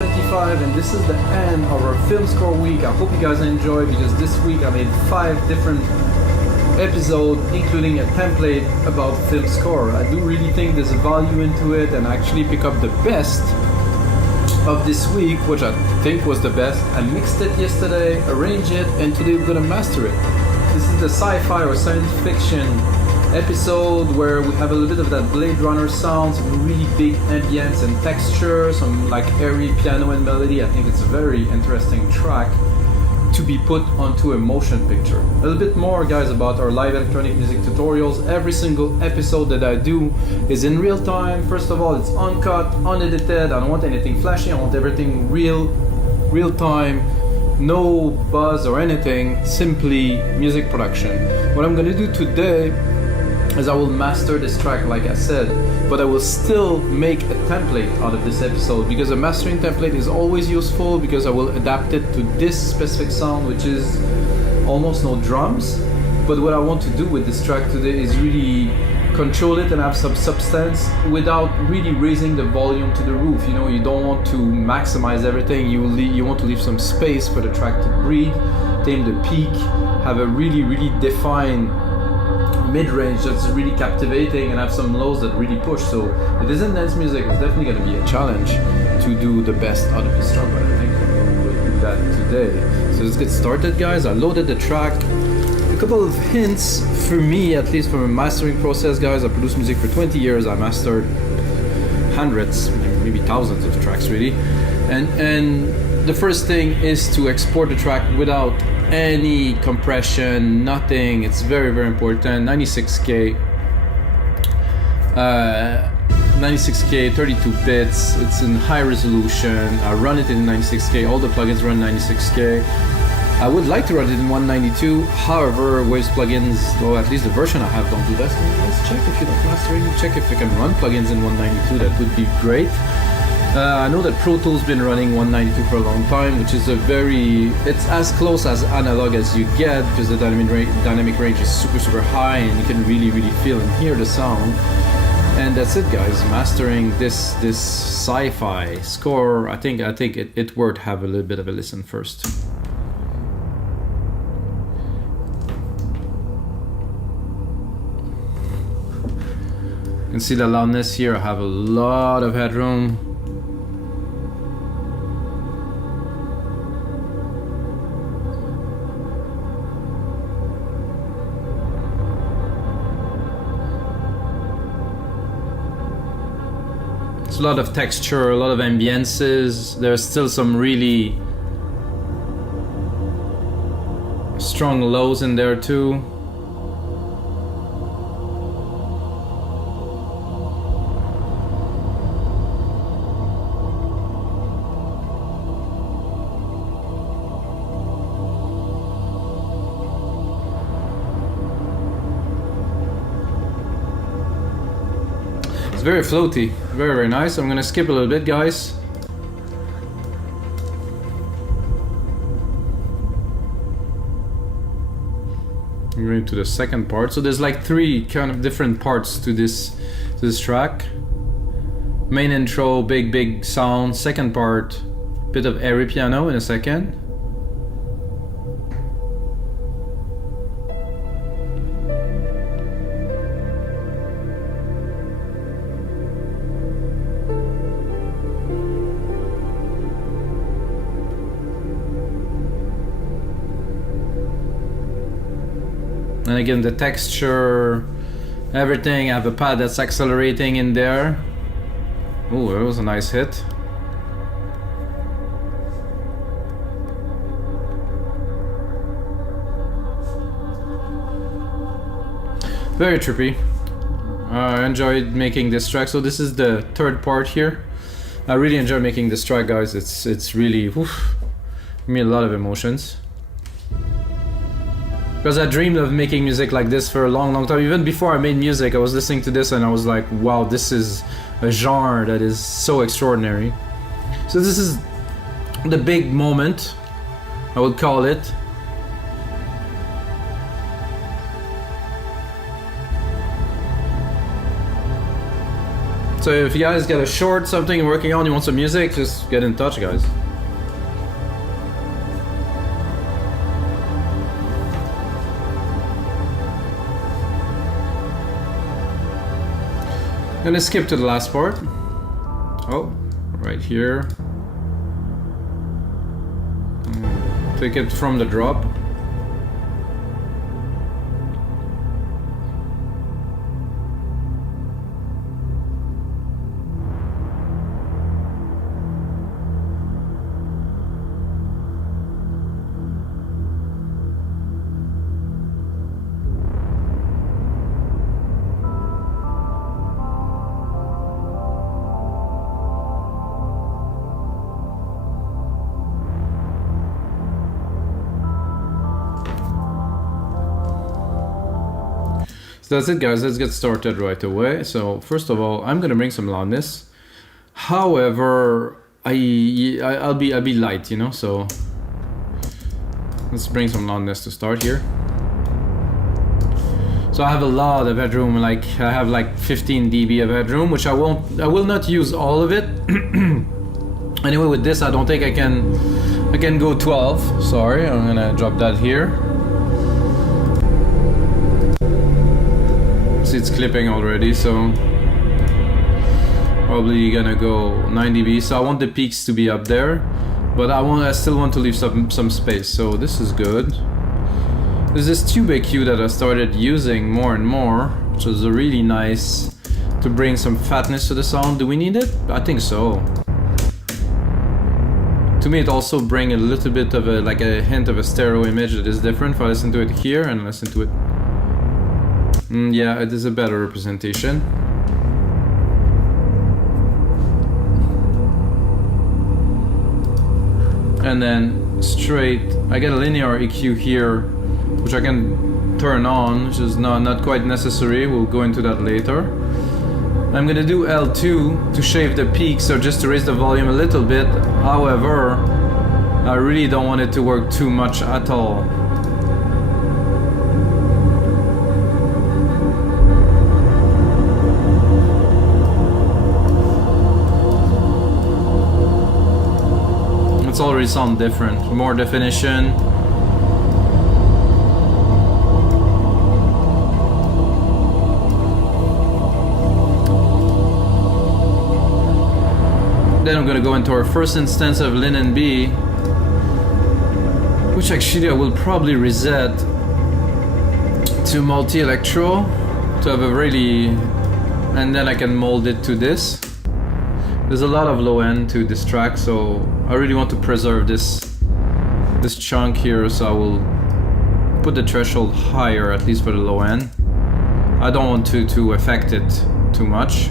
25, and this is the end of our film score week. I hope you guys enjoy, because this week I made 5 different episodes, including a template about film score. I do really think there's a value into it, and actually pick up the best of this week, which I think was the best. I mixed it yesterday, arranged it, and today we're gonna master it. This is the sci-fi or science fiction episode where we have a little bit of that Blade Runner sound, some really big ambience and texture, some like airy piano and melody. I think it's a very interesting track to be put onto a motion picture. A little bit more, guys, about our live electronic music tutorials. Every single episode that I do is in real time. First of all, it's uncut, unedited. I don't want anything flashy. I want everything real time. No buzz or anything, simply music production. What I'm gonna do today is I will master this track, like I said, but I will still make a template out of this episode, because a mastering template is always useful, because I will adapt it to this specific sound, which is almost no drums. But what I want to do with this track today is really control it and have some substance without really raising the volume to the roof. You know, you don't want to maximize everything. You want to leave some space for the track to breathe, tame the peak, have a really defined mid-range that's really captivating, and have some lows that really push. So it isn't dance music. It's definitely going to be a challenge to do the best out of this track, but I think we'll do that today. So let's get started, guys. I loaded the track. A couple of hints for me, at least from a mastering process, guys. I produced music for 20 years. I mastered hundreds, maybe thousands of tracks, really. And the first thing is to export the track without any compression, nothing. It's very important. 96K, 32 bits. It's in high resolution. I run it in 96K. All the plugins run 96K. I would like to run it in 192. However, Waves plugins, well, at least the version I have, don't do that. Let's check if you're not mastering. Check if you can run plugins in 192. That would be great. I know that Pro Tools been running 192 for a long time, which is it's as close as analog as you get, because the dynamic range is super high, and you can really feel and hear the sound. And that's it, guys. Mastering this sci-fi score, I think it worth have a little bit of a listen first. You can see the loudness here. I have a lot of headroom. A lot of texture, a lot of ambiences. There's still some really strong lows in there too. It's very floaty, very nice. I'm gonna skip a little bit, guys. I'm going to the second part. So there's like 3 kind of different parts to this track. Main intro, big sound. Second part, bit of airy piano in a second. And again, the texture, everything. I have a pad that's accelerating in there. Oh, that was a nice hit. Very trippy. I enjoyed making this track. So this is the third part here. I really enjoy making this track, guys. It's really, give me a lot of emotions. Because I dreamed of making music like this for a long time. Even before I made music, I was listening to this and I was like, wow, this is a genre that is so extraordinary. So this is the big moment, I would call it. So if you guys got a short something you're working on, you want some music, just get in touch, guys. I'm gonna skip to the last part. Oh, right here. Take it from the drop. So that's it, guys. Let's get started right away. So first of all, I'm gonna bring some loudness. However, I'll be light, you know. So let's bring some loudness to start here. So I have a lot of headroom. Like I have like 15 dB of headroom, which I will not use all of it. Anyway, with this, I don't think I can go 12. Sorry, I'm gonna drop that here. See, it's clipping already, so probably gonna go 9 dB. So I want the peaks to be up there, but I still want to leave some space. So this is good. There's this tube EQ that I started using more and more, which is really nice to bring some fatness to the sound. Do we need it? I think so. To me, it also brings a little bit of like a hint of a stereo image that is different. If I listen to it here and listen to it. Yeah, it is a better representation. And then straight, I get a linear EQ here, which I can turn on, which is not quite necessary. We'll go into that later. I'm gonna do L2 to shave the peaks, or just to raise the volume a little bit. However, I really don't want it to work too much at all. It's already sound different, more definition. Then I'm gonna go into our first instance of LINMB, which actually I will probably reset to multi-electro to have a really, and then I can mold it to this. There's a lot of low end to this track, so I really want to preserve this chunk here, so I will put the threshold higher, at least for the low end. I don't want to affect it too much.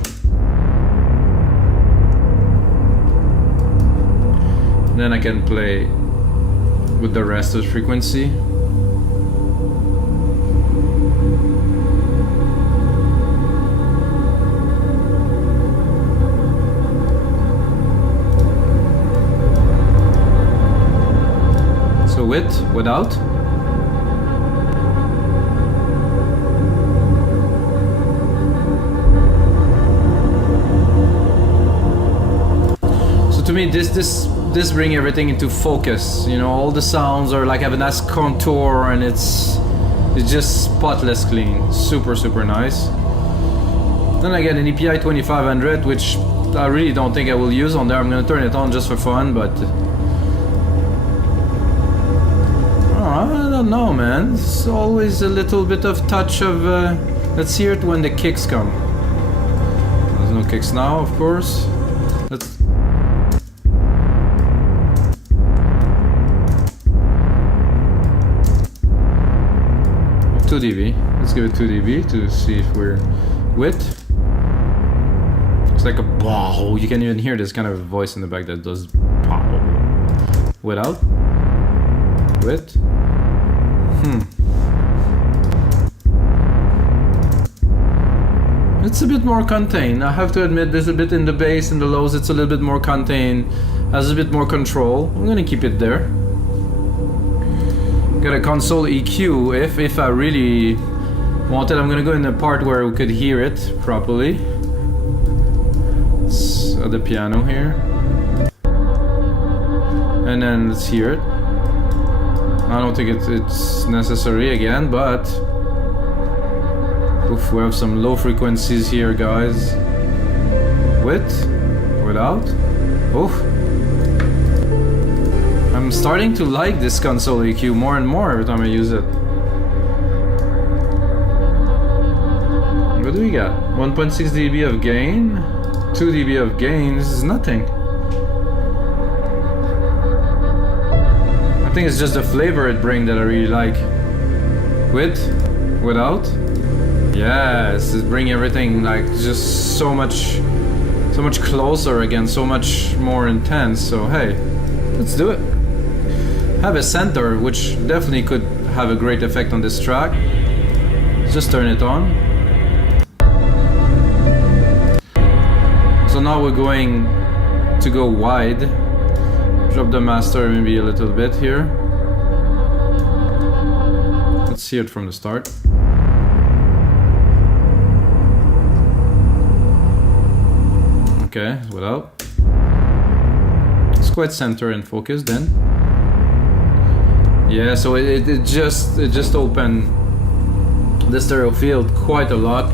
Then I can play with the rest of the frequency. With, without. So to me, this bring everything into focus. You know, all the sounds are like have a nice contour, and it's just spotless clean. Super nice. Then I get an EPI 2500, which I really don't think I will use on there. I'm gonna turn it on just for fun, but. I don't know, man. It's always a little bit of touch of. Let's hear it when the kicks come. There's no kicks now, of course. Let's. 2 dB. Let's give it 2 dB to see if we're with. It's like a bow. You can even hear this kind of voice in the back that does bow. Without. With. It's a bit more contained. I have to admit, there's a bit in the bass and the lows. It's a little bit more contained. Has a bit more control. I'm gonna keep it there. Got a console EQ. If I really want it, I'm gonna go in the part where we could hear it properly. at the piano here. And then let's hear it. I don't think it's necessary again, but oof, we have some low frequencies here, guys. With, without. Oof. I'm starting to like this console EQ more and more every time I use it. What do we got? 1.6 dB of gain, 2 dB of gain. This is nothing. I think it's just the flavor it brings that I really like. With, without. Yes, it's bringing everything like just so much closer again, so much more intense. So hey, let's do it. Have a center, which definitely could have a great effect on this track. Just turn it on. So now we're going to go wide. Drop the master maybe a little bit here. Let's see it from the start. Okay, without. It's quite center and focus then. Yeah, so it just opened the stereo field quite a lot.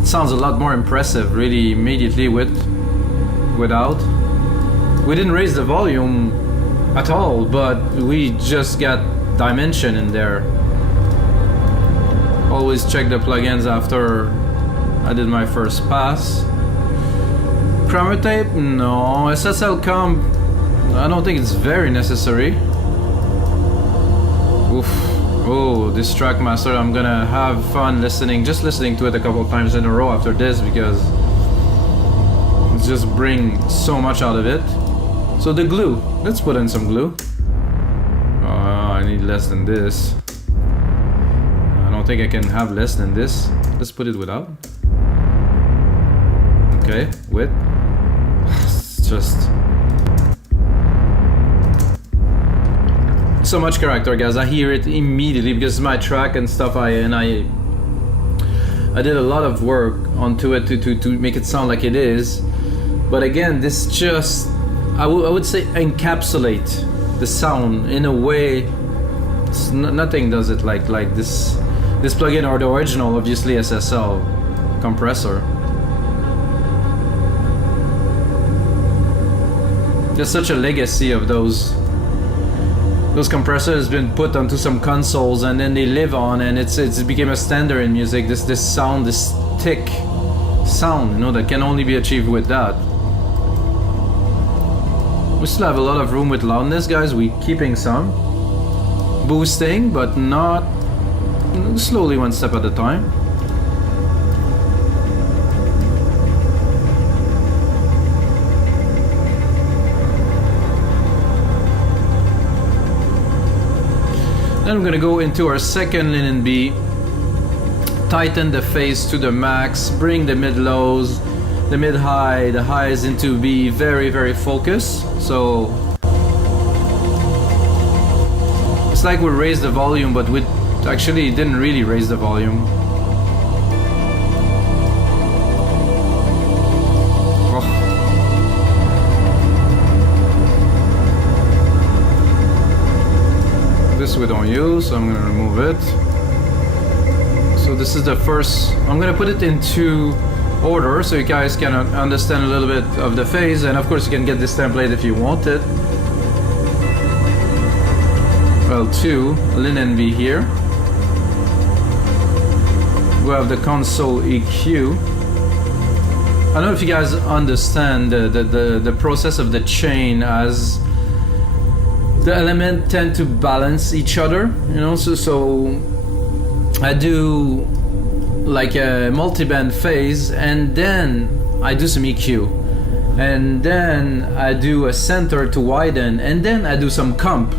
It sounds a lot more impressive really immediately without. We didn't raise the volume at all, but we just got dimension in there. Always check the plugins after I did my first pass. Chroma tape? No. SSL Comp? I don't think it's very necessary. Oof. Oh, this track master, I'm gonna have fun listening, just listening to it a couple of times in a row after this, because it's just bring so much out of it. So the glue, let's put in some glue. I need less than this. I don't think I can have less than this. Let's put it without. Okay, with. It's just so much character, guys. I hear it immediately because it's my track and stuff. I did a lot of work onto it to make it sound like it is. But again, this just I would say encapsulate the sound in a way. Nothing does it like this plugin or the original, obviously SSL compressor. There's such a legacy of those compressors been put onto some consoles and then they live on, and it became a standard in music. This sound, this thick sound, you know, that can only be achieved with that. We still have a lot of room with loudness, guys. We keeping some boosting, but not slowly, one step at a time. Then I'm gonna go into our second LINMB, tighten the phase to the max, bring the mid-lows, the mid-high, the highs into be very, very focused. So it's like we raised the volume, but we actually didn't really raise the volume. This we don't use, so I'm gonna remove it. So this is the first. I'm gonna put it into order so you guys can understand a little bit of the phase, and of course you can get this template if you want it. L2 LINMB here. We have the console EQ. I don't know if you guys understand the process of the chain, as the elements tend to balance each other, you know. So I do like a multi-band phase, and then I do some EQ, and then I do a center to widen, and then I do some comp.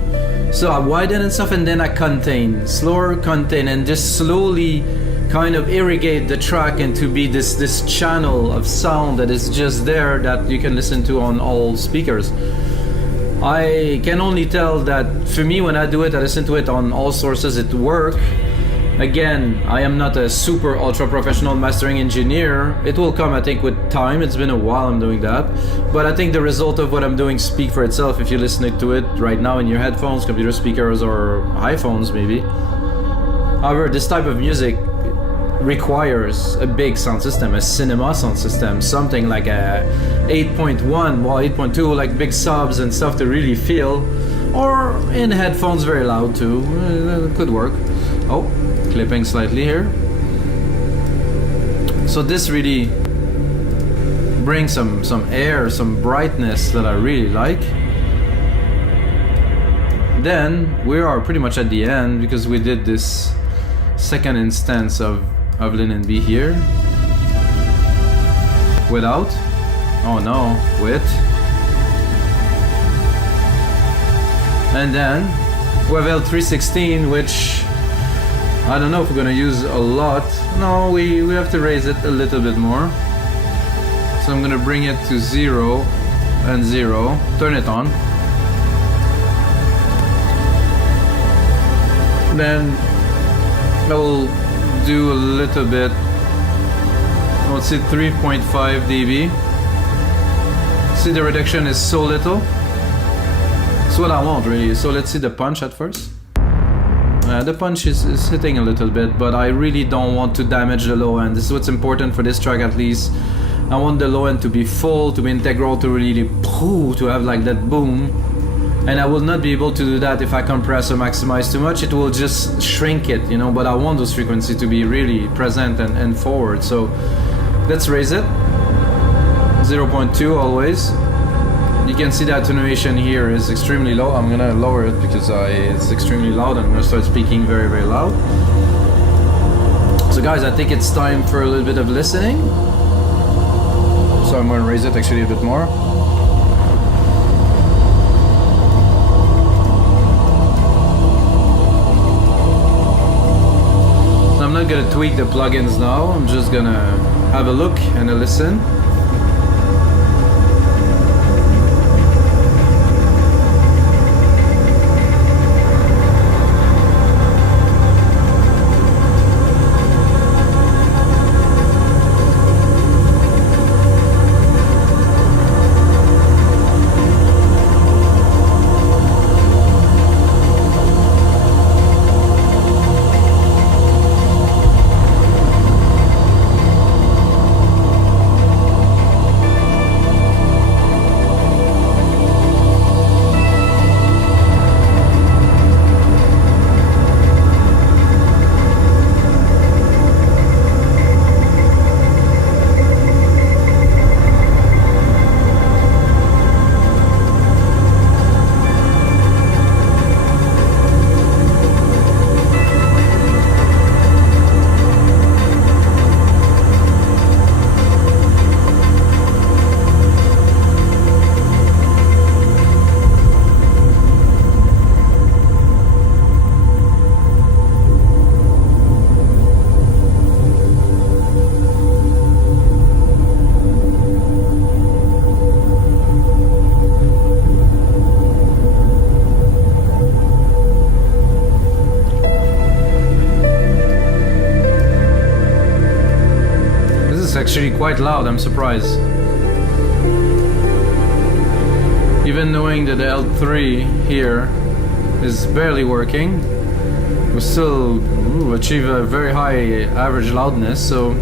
So I widen and stuff, and then I contain, slower contain, and just slowly kind of irrigate the track into be this channel of sound that is just there that you can listen to on all speakers. I can only tell that for me, when I do it, I listen to it on all sources, it works. Again, I am not a super ultra professional mastering engineer. It will come, I think, with time. It's been a while I'm doing that. But I think the result of what I'm doing speak for itself if you're listening to it right now in your headphones, computer speakers, or iPhones maybe. However, this type of music requires a big sound system, a cinema sound system, something like a 8.1, well 8.2, like big subs and stuff to really feel. Or in headphones very loud too, could work. Oh, clipping slightly here. So this really brings some air, some brightness that I really like. Then we are pretty much at the end because we did this second instance of LINMB here. Without. Oh no, with. And then we have L316, which I don't know if we're gonna use a lot. No, we have to raise it a little bit more. So I'm gonna bring it to 0 and 0. Turn it on. Then I will do a little bit. Let's see, 3.5 dB. See, the reduction is so little. It's what I want really. So let's see the punch at first. The punch is hitting a little bit, but I really don't want to damage the low end. This is what's important for this track at least. I want the low end to be full, to be integral, to really to have like that boom. And I will not be able to do that if I compress or maximize too much. It will just shrink it, you know, but I want those frequencies to be really present and forward. So let's raise it. 0.2 always. You can see the attenuation here is extremely low. I'm gonna lower it because it's extremely loud. I'm gonna start speaking very, very loud. So guys, I think it's time for a little bit of listening. So I'm gonna raise it actually a bit more. I'm not gonna tweak the plugins now. I'm just gonna have a look and a listen. Actually quite loud, I'm surprised. Even knowing that the L3 here is barely working, we still achieve a very high average loudness, so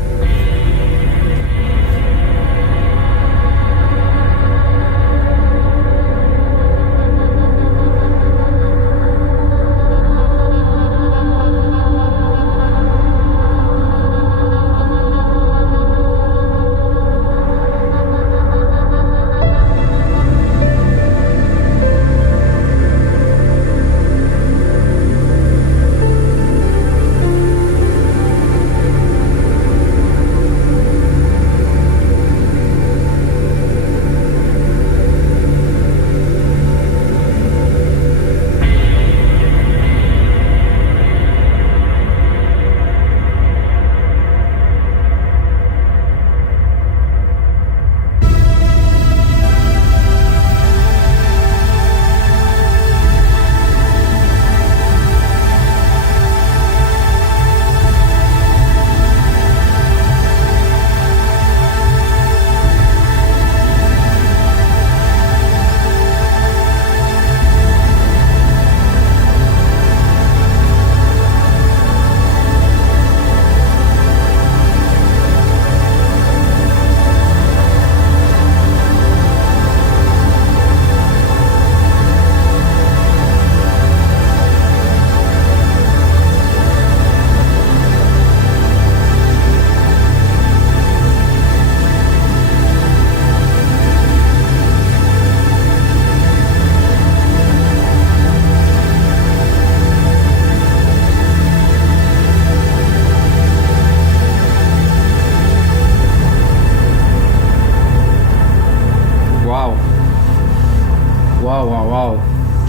Wow, wow, wow.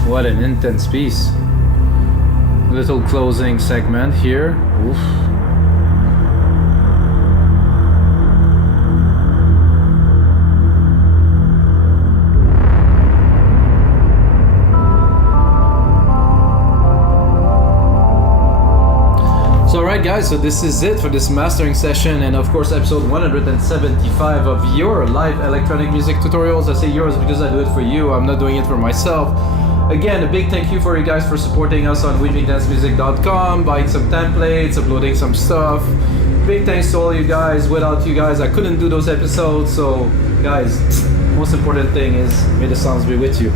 What an intense piece. Little closing segment here. Oof. So alright guys, so this is it for this mastering session, and of course episode 175 of your live electronic music tutorials. I say yours because I do it for you, I'm not doing it for myself. Again, a big thank you for you guys for supporting us on wimigdancemusic.com, buying some templates, uploading some stuff. Big thanks to all you guys. Without you guys I couldn't do those episodes, so guys, most important thing is may the sounds be with you.